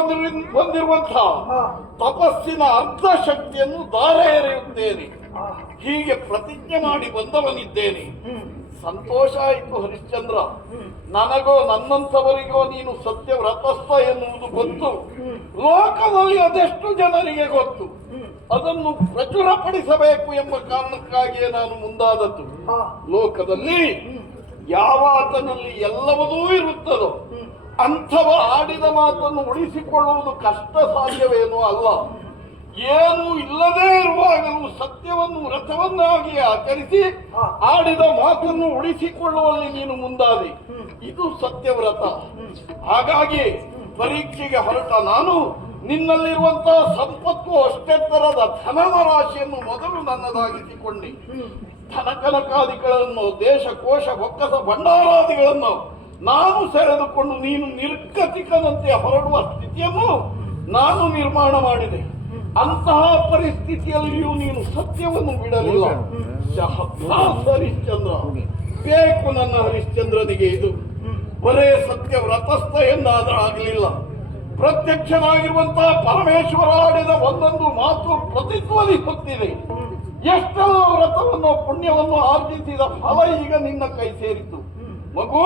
ಹೊಂದಿರು- ಹೊಂದಿರುವಂತಹ ತಪಸ್ಸಿನ ಅರ್ಧ ಶಕ್ತಿಯನ್ನು ದಾರ ಎರೆಯುತ್ತೇನೆ ಹೀಗೆ ಪ್ರತಿಜ್ಞೆ ಮಾಡಿ ಬಂದವನಿದ್ದೇನೆ. ಸಂತೋಷ ಆಯಿತು ಹರಿಶ್ಚಂದ್ರ. ನನಗೋ ನನ್ನಂಥವರಿಗೋ ನೀನು ಸತ್ಯ ವ್ರತಸ್ಥ ಎನ್ನುವುದು ಗೊತ್ತು. ಲೋಕದಲ್ಲಿ ಅದೆಷ್ಟು ಜನರಿಗೆ ಗೊತ್ತು. ಅದನ್ನು ಪ್ರಚುರಪಡಿಸಬೇಕು ಎಂಬ ಕಾರಣಕ್ಕಾಗಿಯೇ ನಾನು ಮುಂದಾದದ್ದು. ಲೋಕದಲ್ಲಿ ಯಾವಾತನಲ್ಲಿ ಯಾವ ಆತನಲ್ಲಿ ಎಲ್ಲವೂ ಇರುತ್ತದೋ ಅಂಥವ ಆಡಿದ ಮಾತನ್ನು ಉಳಿಸಿಕೊಳ್ಳುವುದು ಕಷ್ಟ ಸಾಧ್ಯವೇನೂ ಅಲ್ಲ. ಏನು ಇಲ್ಲದೇ ಇರುವಾಗಲೂ ಸತ್ಯವನ್ನು ವ್ರತವನ್ನಾಗಿ ಆಚರಿಸಿ ಆಡಿದ ಮಾತನ್ನು ಉಳಿಸಿಕೊಳ್ಳುವಲ್ಲಿ ನೀನು ಮುಂದಾದಿ. ಇದು ಸತ್ಯವ್ರತ ಹಾಗಾಗಿ ಪರೀಕ್ಷೆಗೆ ಹೊರಟ ನಾನು ನಿನ್ನಲ್ಲಿರುವಂತಹ ಸಂಪತ್ತು ಅಷ್ಟೆತ್ತರದ ಧನದ ರಾಶಿಯನ್ನು ಮೊದಲು ನನ್ನದಾಗಿಸಿಕೊಂಡಿ. ಧನ ಧನಕನಕಾದಿಗಳನ್ನು ದೇಶ ಕೋಶ ಬೊಕ್ಕಸ ಭಂಡಾರಾದಿಗಳನ್ನು ನಾನು ಸೆಳೆದುಕೊಂಡು ನೀನು ನಿರ್ಗತಿಕದಂತೆ ಹೊರಡುವ ಸ್ಥಿತಿಯನ್ನು ನಾನು ನಿರ್ಮಾಣ ಮಾಡಿದೆ. ಅಂತಹ ಪರಿಸ್ಥಿತಿಯಲ್ಲಿಯೂ ನೀನು ಸತ್ಯವನ್ನು ಬಿಡಲಿಲ್ಲ. ಹರಿಶ್ಚಂದ್ರ. ಬೇಕು ನನ್ನ ಹರಿಶ್ಚಂದ್ರನಿಗೆ ಇದು. ಬರೇ ಸತ್ಯ ವ್ರತಸ್ಥ ಎಂದಾದ್ರೆ ಆಗಲಿಲ್ಲ. ಪ್ರತ್ಯಕ್ಷನಾಗಿರುವಂತಹ ಪರಮೇಶ್ವರ ಆಡಿದ ಒಂದೊಂದು ಮಾತು ಪ್ರತಿಧ್ವನಿಸುತ್ತಿದೆ ಎಷ್ಟೆಲ್ಲ ವ್ರತವನ್ನು ಪುಣ್ಯವನ್ನು ಆರ್ಜಿಸಿದ ಫಲ ಈಗ ನಿನ್ನ ಕೈ ಸೇರಿತು. ಮಗು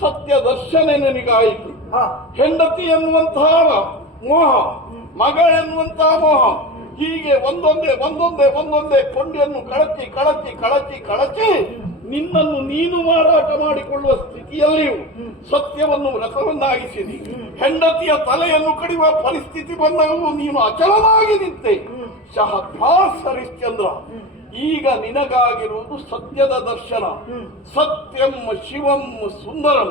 ಸತ್ಯ ದರ್ಶನ ನಿನಗಾಯಿತು. ಹೆಂಡತಿ ಎನ್ನುವಂತಹ ಮೋಹ ಮಗ ಎನ್ನುವಂತಹ ಮೋಹ ಹೀಗೆ ಒಂದೊಂದೇ ಒಂದೊಂದೇ ಒಂದೊಂದೇ ಕೊಂಡಿಯನ್ನು ಕಳಚಿ ಕಳಚಿ ಕಳಚಿ ಕಳಚಿ ನಿನ್ನನ್ನು ನೀನು ಮಾರಾಟ ಮಾಡಿಕೊಳ್ಳುವ ಸ್ಥಿತಿಯಲ್ಲಿಯೂ ಸತ್ಯವನ್ನು ವ್ರತವನ್ನಾಗಿಸಿದಿ ಹೆಂಡತಿಯ ತಲೆಯನ್ನು ಕಡಿಯುವ ಪರಿಸ್ಥಿತಿ ಬಂದರೂ ನೀನು ಅಚಲವಾಗಿ ನಿಂತೆ. ಸಹ ಹರಿಶ್ಚಂದ್ರ ಈಗ ನಿನಗಾಗಿರುವುದು ಸತ್ಯದ ದರ್ಶನ. ಸತ್ಯಂ ಶಿವಂ ಸುಂದರಂ.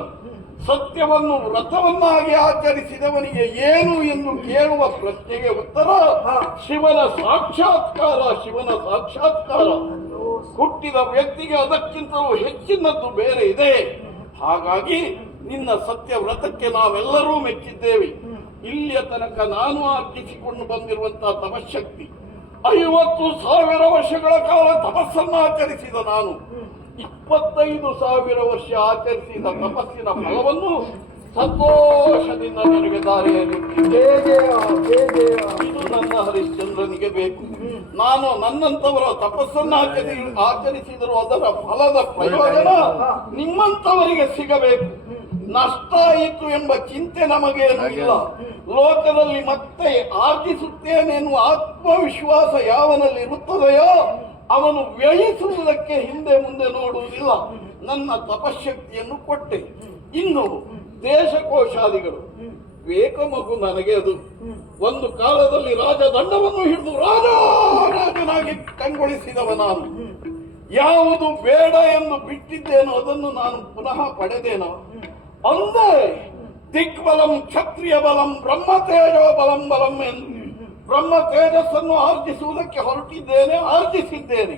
ಸತ್ಯವನ್ನು ವ್ರತವನ್ನಾಗಿ ಆಚರಿಸಿದವನಿಗೆ ಏನು ಎಂದು ಕೇಳುವ ಪ್ರಶ್ನೆಗೆ ಉತ್ತರ ಶಿವನ ಸಾಕ್ಷಾತ್ಕಾರ ಶಿವನ ಸಾಕ್ಷಾತ್ಕಾರ. ಹುಟ್ಟಿದ ವ್ಯಕ್ತಿಗೆ ಅದಕ್ಕಿಂತಲೂ ಹೆಚ್ಚಿನದ್ದು ಬೇರೆ ಇದೆ. ಹಾಗಾಗಿ ನಿನ್ನ ಸತ್ಯ ವ್ರತಕ್ಕೆ ನಾವೆಲ್ಲರೂ ಮೆಚ್ಚಿದ್ದೇವೆ. ಇಲ್ಲಿಯ ತನಕ ನಾನು ಅರ್ಪಿಸಿಕೊಂಡು ಬಂದಿರುವಂತಹ ತಪಶಕ್ತಿ ಐವತ್ತು ಸಾವಿರ ವರ್ಷಗಳ ಕಾಲ ತಪಸ್ಸನ್ನು ಆಚರಿಸಿದ ನಾನು. ಇಪ್ಪತ್ತೈದು ಸಾವಿರ ವರ್ಷ ಆಚರಿಸಿದ ತಪಸ್ಸಿನ ಫಲವನ್ನು ಸಂತೋಷದಿಂದ ನನಗೆ ದಾರಿಯಲ್ಲಿ ಇದು ನನ್ನ ಹರಿಶ್ಚಂದ್ರನಿಗೆ ಬೇಕು. ನಾನು ನನ್ನಂತವರ ತಪಸ್ಸನ್ನು ಆಚರಿ ಆಚರಿಸಿದರೂ ಅದರ ಫಲದ ಪ್ರಯೋಜನ ನಿಮ್ಮಂತವರಿಗೆ ಸಿಗಬೇಕು. ನಷ್ಟ ಆಯಿತು ಎಂಬ ಚಿಂತೆ ನಮಗೇನು ಇಲ್ಲ. ಲೋಕದಲ್ಲಿ ಮತ್ತೆ ಆರ್ಜಿಸುತ್ತೇನೆ ಎನ್ನುವ ಆತ್ಮವಿಶ್ವಾಸ ಯಾವನಲ್ಲಿ ಇರುತ್ತದೆಯೋ ಅವನು ವ್ಯಯಿಸುವುದಕ್ಕೆ ಹಿಂದೆ ಮುಂದೆ ನೋಡುವುದಿಲ್ಲ. ನನ್ನ ತಪಶಕ್ತಿಯನ್ನು ಕೊಟ್ಟೆ. ಇನ್ನು ದೇಶಕೋಶಾದಿಗಳು ಬೇಕ ಮಗು ನನಗೆ ಅದು. ಒಂದು ಕಾಲದಲ್ಲಿ ರಾಜ ದಂಡವನ್ನು ಹಿಡಿದು ರಾಜ ರಾಜನಾಗಿ ಕಂಗೊಳಿಸಿದವ ನಾನು. ಯಾವುದು ಬೇಡ ಎಂದು ಬಿಟ್ಟಿದ್ದೇನೋ ಅದನ್ನು ನಾನು ಪುನಃ ಪಡೆದೇನೋ ಅಂದೇ ದಿಗ್ಬಲಂ ಕ್ಷತ್ರಿಯ ಬಲಂ ಬ್ರಹ್ಮ ತೇಜೋ ಬಲಂ ಬಲಂ ಎಂದು ಬ್ರಹ್ಮ ತೇಜಸ್ಸನ್ನು ಆರ್ಜಿಸುವುದಕ್ಕೆ ಹೊರಟಿದ್ದೇನೆ, ಆರ್ಜಿಸಿದ್ದೇನೆ.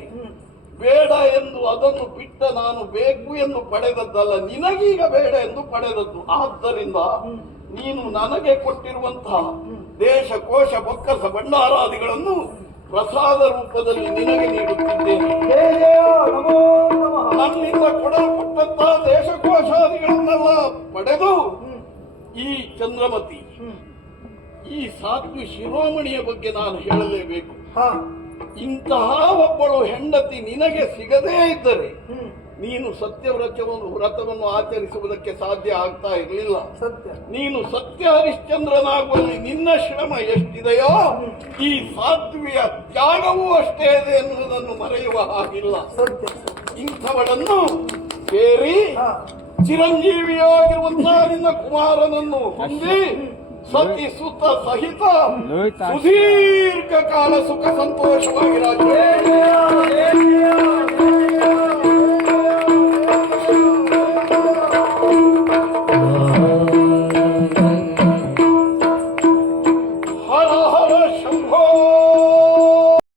ಬೇಡ ಎಂದು ಅದನ್ನು ಬಿಟ್ಟ ನಾನು ಬೇಕು ಎಂದು ಪಡೆದದ್ದಲ್ಲ, ನಿನಗೀಗ ಬೇಡ ಎಂದು ಪಡೆದದ್ದು. ಆದ್ದರಿಂದ ನೀನು ನನಗೆ ಕೊಟ್ಟಿರುವಂತಹ ದೇಶ, ಕೋಶ, ಬೊಕ್ಕಸ, ಭಂಡಾರಾದಿಗಳನ್ನು ಪ್ರಸಾದ ರೂಪದಲ್ಲಿ ನಿನಗೆ ನೀಡುತ್ತಿದ್ದೇನೆ. ನನ್ನಿಂದ ಕೊಡಲ್ಪಟ್ಟಂತಹ ದೇಶಕೋಶಾದಿಗಳನ್ನೆಲ್ಲ ಪಡೆದು ಈ ಚಂದ್ರಮತಿ ಈ ಸಾತ್ವಿ ಶಿರೋಮಣಿಯ ಬಗ್ಗೆ ನಾನು ಹೇಳಲೇಬೇಕು. ಹಾ. ಇಂತಹ ಒಬ್ಬಳು ಹೆಂಡತಿ ನಿನಗೆ ಸಿಗದೇ ಇದ್ದರೆ ನೀನು ಸತ್ಯವ್ರತವನ್ನು ವ್ರತವನ್ನು ಆಚರಿಸುವುದಕ್ಕೆ ಸಾಧ್ಯ ಆಗ್ತಾ ಇರಲಿಲ್ಲ. ಸತ್ಯ. ನೀನು ಸತ್ಯ ಹರಿಶ್ಚಂದ್ರನಾಗುವಲ್ಲಿ ನಿನ್ನ ಶ್ರಮ ಎಷ್ಟಿದೆಯೋ ಈ ಸಾಧ್ವಿಯ ತ್ಯಾಗವೂ ಅಷ್ಟೇ ಇದೆ ಎನ್ನುವುದನ್ನು ಮರೆಯುವ ಹಾಗಿಲ್ಲ. ಸತ್ಯ. ಇಂಥವಳನ್ನು ಸೇರಿ ಚಿರಂಜೀವಿಯಾಗಿರುವಂತಹ ನಿನ್ನ ಕುಮಾರನನ್ನು ಹೊಂದಿ ಸತಿ ಸುತ್ತ ಸಹಿತ ಸುದೀರ್ಘ ಕಾಲ ಸುಖ ಸಂತೋಷವಾಗಿ ರಾಜ್ಯ